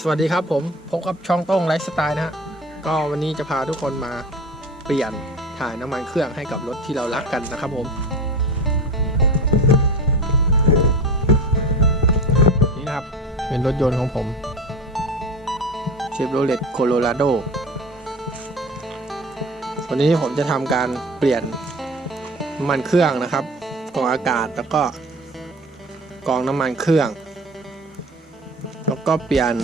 สวัสดีครับผมพบกับช่องโต้งไลฟ์สไตล์นะฮะก็วันนี้จะพาทุกคนมาเปลี่ยนถ่ายน้ำมันเครื่องให้กับรถที่เรารักกันนะครับผมนี่นะครับเป็นรถยนต์ของผมเชฟโรเลตโคโลราโดวันนี้ผมจะทำการเปลี่ยนน้ำมันเครื่องนะครับกองอากาศแล้วก็กองน้ำมันเครื่อง ก็เปลี่ยน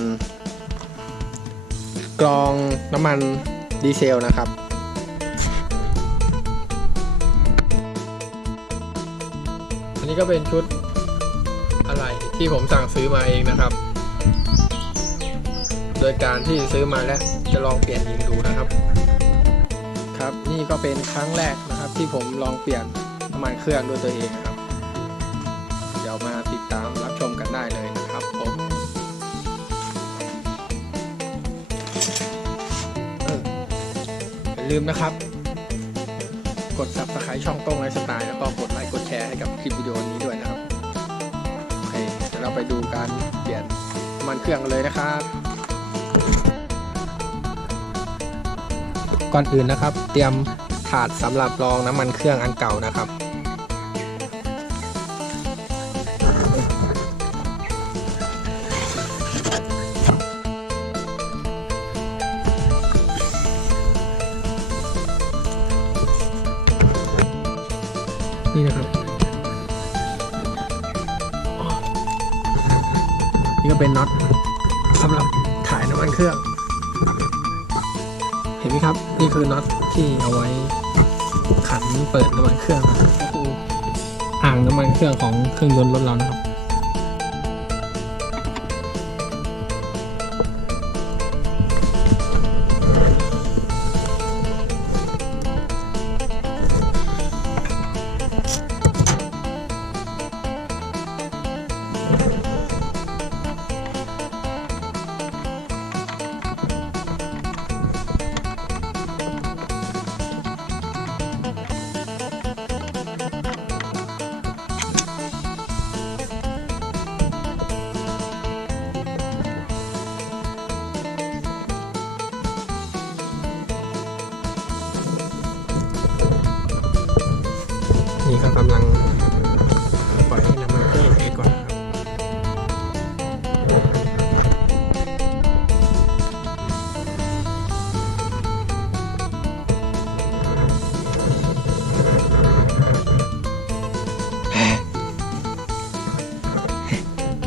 กรองน้ำมันดีเซลนะครับ อันนี้ก็เป็นชุดอะไรที่ผมสั่งซื้อมาเองนะครับ โดยการที่ซื้อมาแล้วจะลองเปลี่ยนยิงดูนะครับ ครับนี่ก็เป็นครั้งแรกนะครับที่ผมลองเปลี่ยนน้ำมันเครื่องด้วยตัวเองครับ ลืมนะครับ กด subscribe ช่องโต้งไลฟ์สไตล์แล้วก็กดไลค์กดแชร์ให้กับคลิปวิดีโอนี้ด้วยนะครับโอเคเดี๋ยวเราไปดูการเปลี่ยนน้ำมันเครื่องกันเลยนะครับ ก่อนอื่นนะครับ เตรียมถาดสำหรับรองน้ำมันเครื่องอันเก่านะครับ เป็นน็อตสำหรับถ่ายน้ำมันเครื่อง เห็นไหมครับนี่คือน็อตที่เอาไว้ขันเปิดน้ำมันเครื่องนะครับก็คืออ่างน้ำมันเครื่องของเครื่องยนต์รถเรานะครับ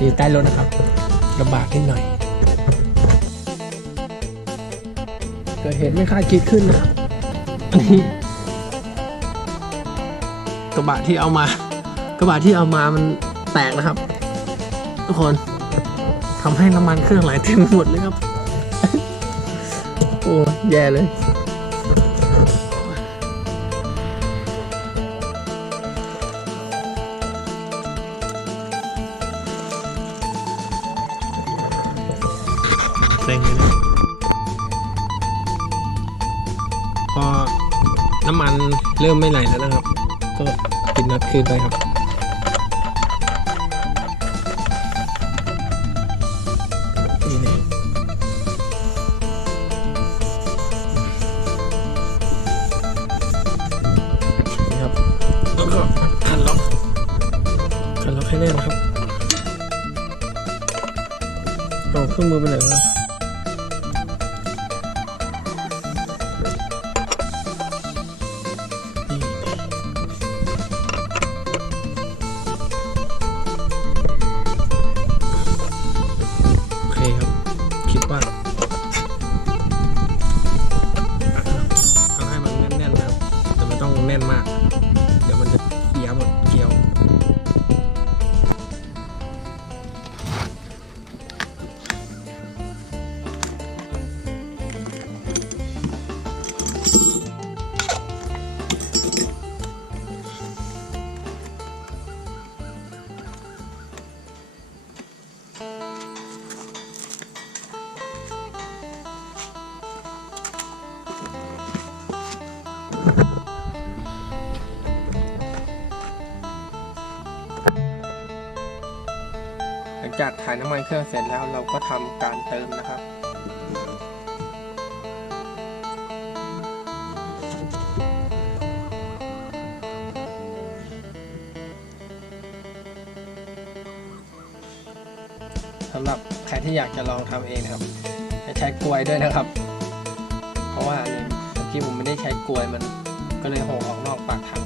อยู่ใต้รถนะครับลำบากนิดหน่อย เกิดเหตุไม่คาดคิดขึ้นนะครับอันนี้กระบะที่เอามากระบะที่เอามามันแตกนะครับ ทุกคนทำให้น้ำมันเครื่องไหลเต็มไปหมดเลยครับ โอ้แย่เลย เซ็งเลยนะพอน้ำมันเริ่มไม่ไหลแล้วนะครับ ก็ปิดน็อตคืนไปครับ นี่เลยนี่ครับ แล้วก็หันล็อกหันล็อกให้แน่นนะครับเอาเครื่องมือไปไหนวะนี่ แน่นมาก เดี๋ยวมันจะเคี้ยวหมดเคี้ยว จากถ่ายน้ำมันเครื่องเสร็จแล้วเราก็ทำการเติมนะครับ สำหรับใครที่อยากจะลองทำเองครับให้ใช้กลวยด้วยนะครับ เพราะว่าอันนี้เมื่อกี้ผมไม่ได้ใช้กลวยมันก็เลยโหออกนอกปากถัง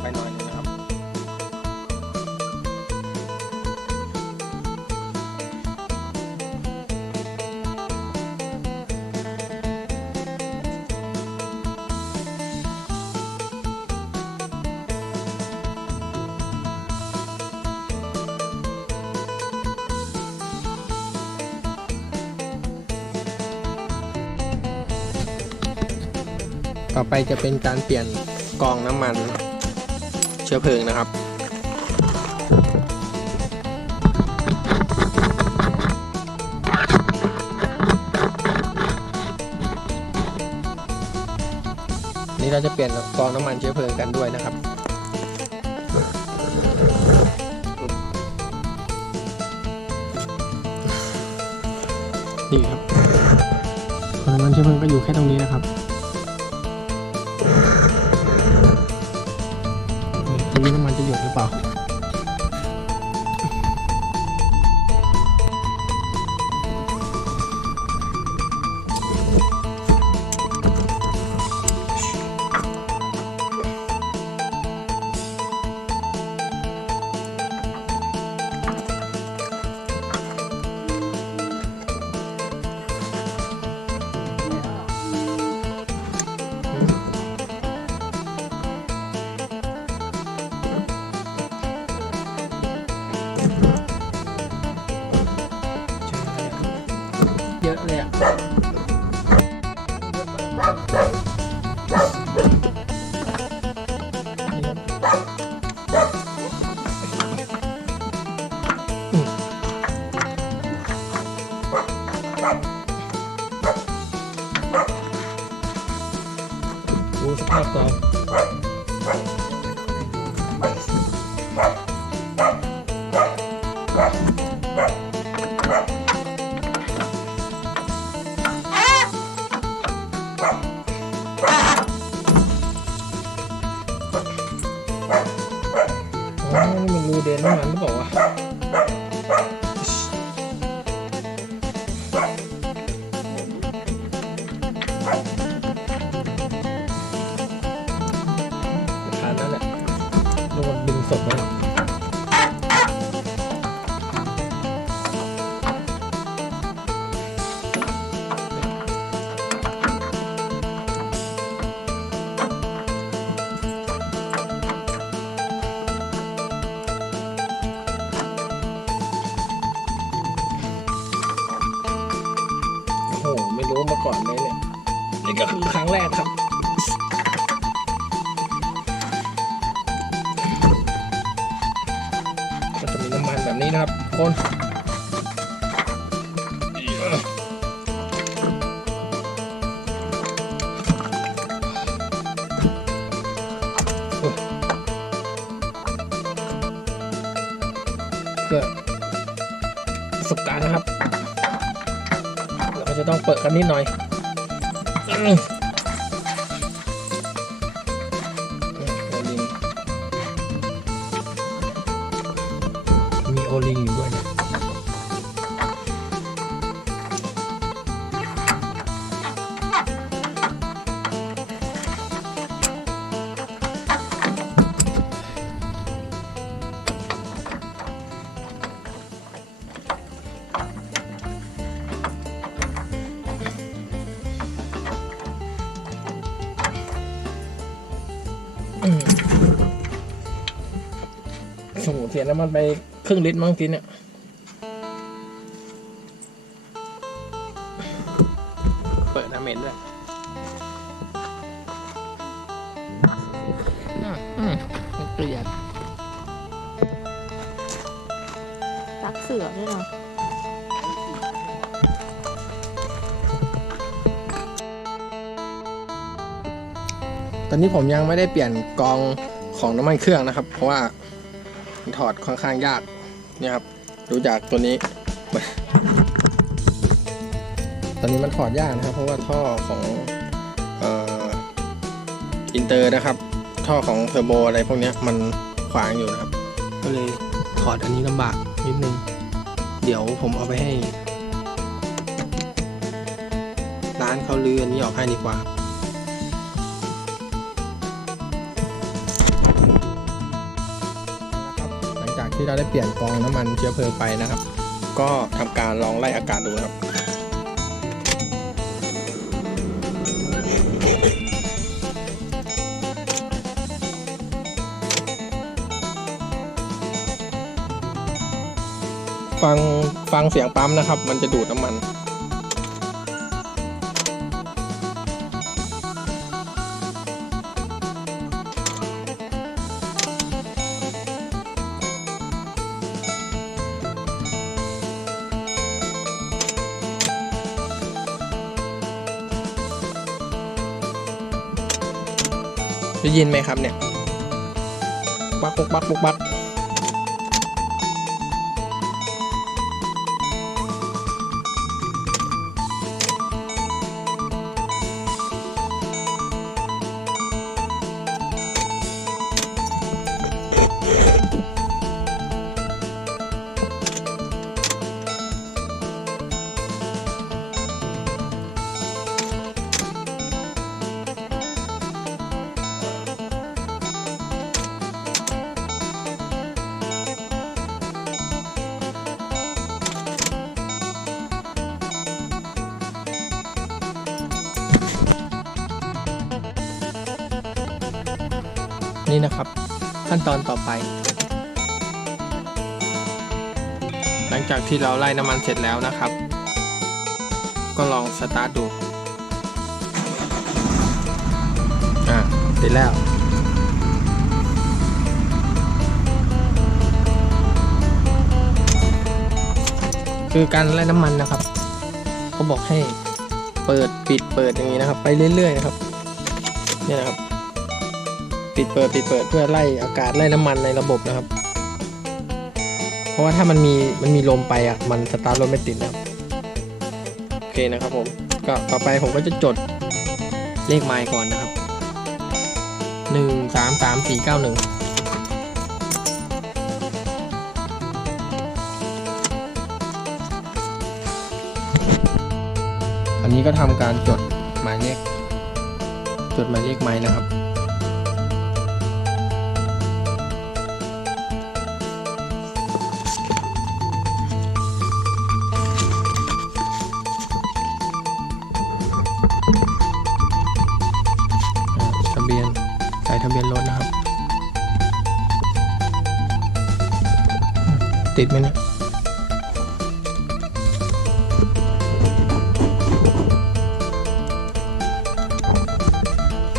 ต่อไปจะเป็นการเปลี่ยนกองน้ำมัน เชื้อเพลิงนะครับ นี่เราจะเปลี่ยนกองน้ำมันเชื้อเพลิงกันด้วยนะครับนี่ครับกองน้ำมันเชื้อเพลิงก็อยู่แค่ตรงนี้นะครับ ทีนี้น้ำมันจะหยดหรือเปล่า สภาพต่ออ๋อนี่มันรูเดนน้ำมันหรือเปล่าวะ ก่อนเลยเนี่ยนี่ก็คือครั้งแรกครับ ก็จะมีน้ำมันแบบนี้นะครับทุกคนโอ้เพื่อประสบการณ์นะครับเราก็ จะต้องเปิดกันนิดหน่อยอมีโอลิงอยู่ด้วยนะ สียน้ำมันไปครึ่งลิตรมั้งทีเนี่ยเปิดน้ำเมนด้วยอืมอืมเกลียดรักเสือด้วยเนาะตอนนี้ผมยังไม่ได้เปลี่ยนกรองของน้ำมันเครื่องนะครับ เพราะว่ามัน ถอดค่อนข้างยากเนี่ยครับดูจากตัวนี้ ตอนนี้มันถอดยากนะครับ เพราะว่าท่อของอินเตอร์นะครับ ท่อของเทอร์โบอะไรพวกนี้มันขวางอยู่นะครับ ก็เลยถอดอันนี้ลำบากนิดนึง เดี๋ยวผมเอาไปให้ ร้านเขาลืออันนี้ออกให้ดีกว่า ที่เราได้เปลี่ยนกองน้ำมันเชื้อเพลิงไปนะครับ ก็ทำการลองไล่อากาศดูนะครับฟังฟังเสียงปั๊มนะครับ มันจะดูดน้ำมัน ยินไหมครับเนี่ย บักบุกบักบุกบัก นี่นะครับ ขั้นตอนต่อไป หลังจากที่เราไล่น้ำมันเสร็จแล้วนะครับ ก็ลองสตาร์ทดูอะติดแล้วคือการไล่น้ำมันนะครับเขาบอกให้เปิดปิดเปิดอย่างนี้นะครับ ไปเรื่อยๆนะครับเนี่ยนะครับ ปิดเปิดปิดเปิดเพื่อไล่อากาศไล่น้ำมันในระบบนะครับ เพราะว่าถ้ามันมีมันมีลมไปอะมันสตาร์ทรถไม่ติดนะครับโอเคนะครับผมก็ต่อไปผมก็จะจดเลขไมล์ก่อนนะครับหนึ่งสามสามสี่เก้าหนึ่งอันนี้ก็ทำการจดหมายเลขจดหมายเลขไมล์นะครับ ทะเบียนรถนะครับ ติดไหมเนี่ย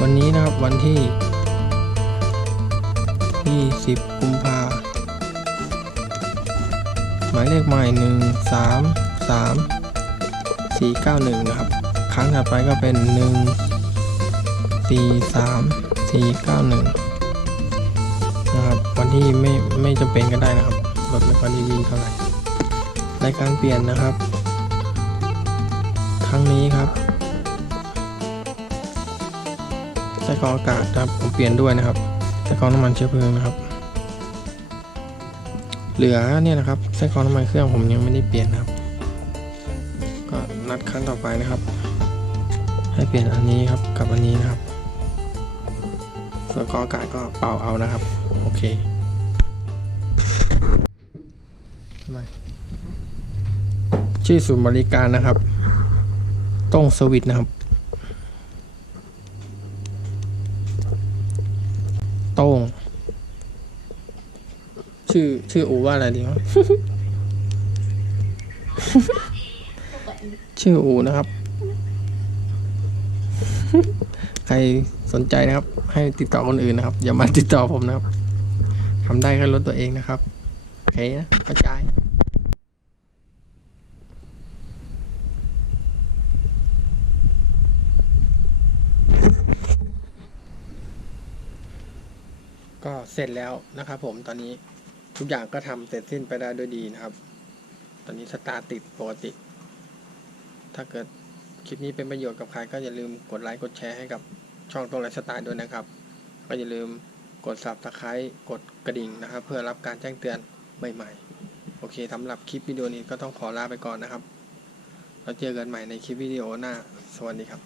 วันนี้นะครับวันที่ 20 กุมภาหมายเลขใหม่หนึ่งสามสามสี่เก้าหนึ่งนะครับ ครั้งถัดไปก็เป็นหนึ่ง สี่เก้าหนึ่งนะครับ วันที่ไม่ไม่จำเป็นก็ได้นะครับรถไม่ค่อยได้วิ่งเท่าไหร่รายการเปลี่ยนนะครับ ครั้งนี้ครับใส่กองอากาศครับผมเปลี่ยนด้วยนะครับใส่กองน้ำมันเชื้อเพลิงนะครับ เหลือเนี่ยนะครับใส่กองน้ำมันเครื่องผมยังไม่ได้เปลี่ยนนะครับ ก็นัดครั้งต่อไปนะครับ ให้เปลี่ยนอันนี้ครับกับอัน นี้นะครับส่วกรอากาศก็เป่าเอานะครับ โอเคทำไมชื่อศูนย์บริการนะครับ ต้องสวิตนะครับ ต้อง ชื่อชื่ออูว่าอะไรดีวะชื่ออูนะครับ ใครสนใจนะครับ ให้ติดต่อคนอื่นนะครับ อย่ามาติดต่อผมนะครับทำได้แค่รถตัวเองนะครับโอเคนะเข้าใจก็เสร็จแล้วนะครับผมตอนนี้ทุกอย่างก็ทำเสร็จสิ้นไปได้ด้วยดีนะครับ ตอนนี้สตาร์ติดปกติ ถ้าเกิด คลิปนี้เป็นประโยชน์กับใครก็อย่าลืมกดไลค์กดแชร์ให้กับช่องตรงไลฟ์สไตล์ด้วยนะครับ ก็อย่าลืมกด subscribe กดกระดิ่งนะครับ เพื่อรับการแจ้งเตือนใหม่ๆ โอเคสำหรับคลิปวิดีโอนี้ก็ต้องขอลาไปก่อนนะครับเราเจอกันใหม่ในคลิปวิดีโอหน้า สวัสดีครับ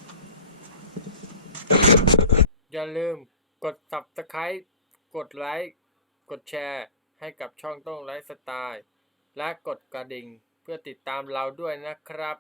อย่าลืมกด subscribe กดไลค์กดแชร์ให้กับช่องต้องไลฟ์สไตล์ และกดกระดิ่งเพื่อติดตามเราด้วยนะครับ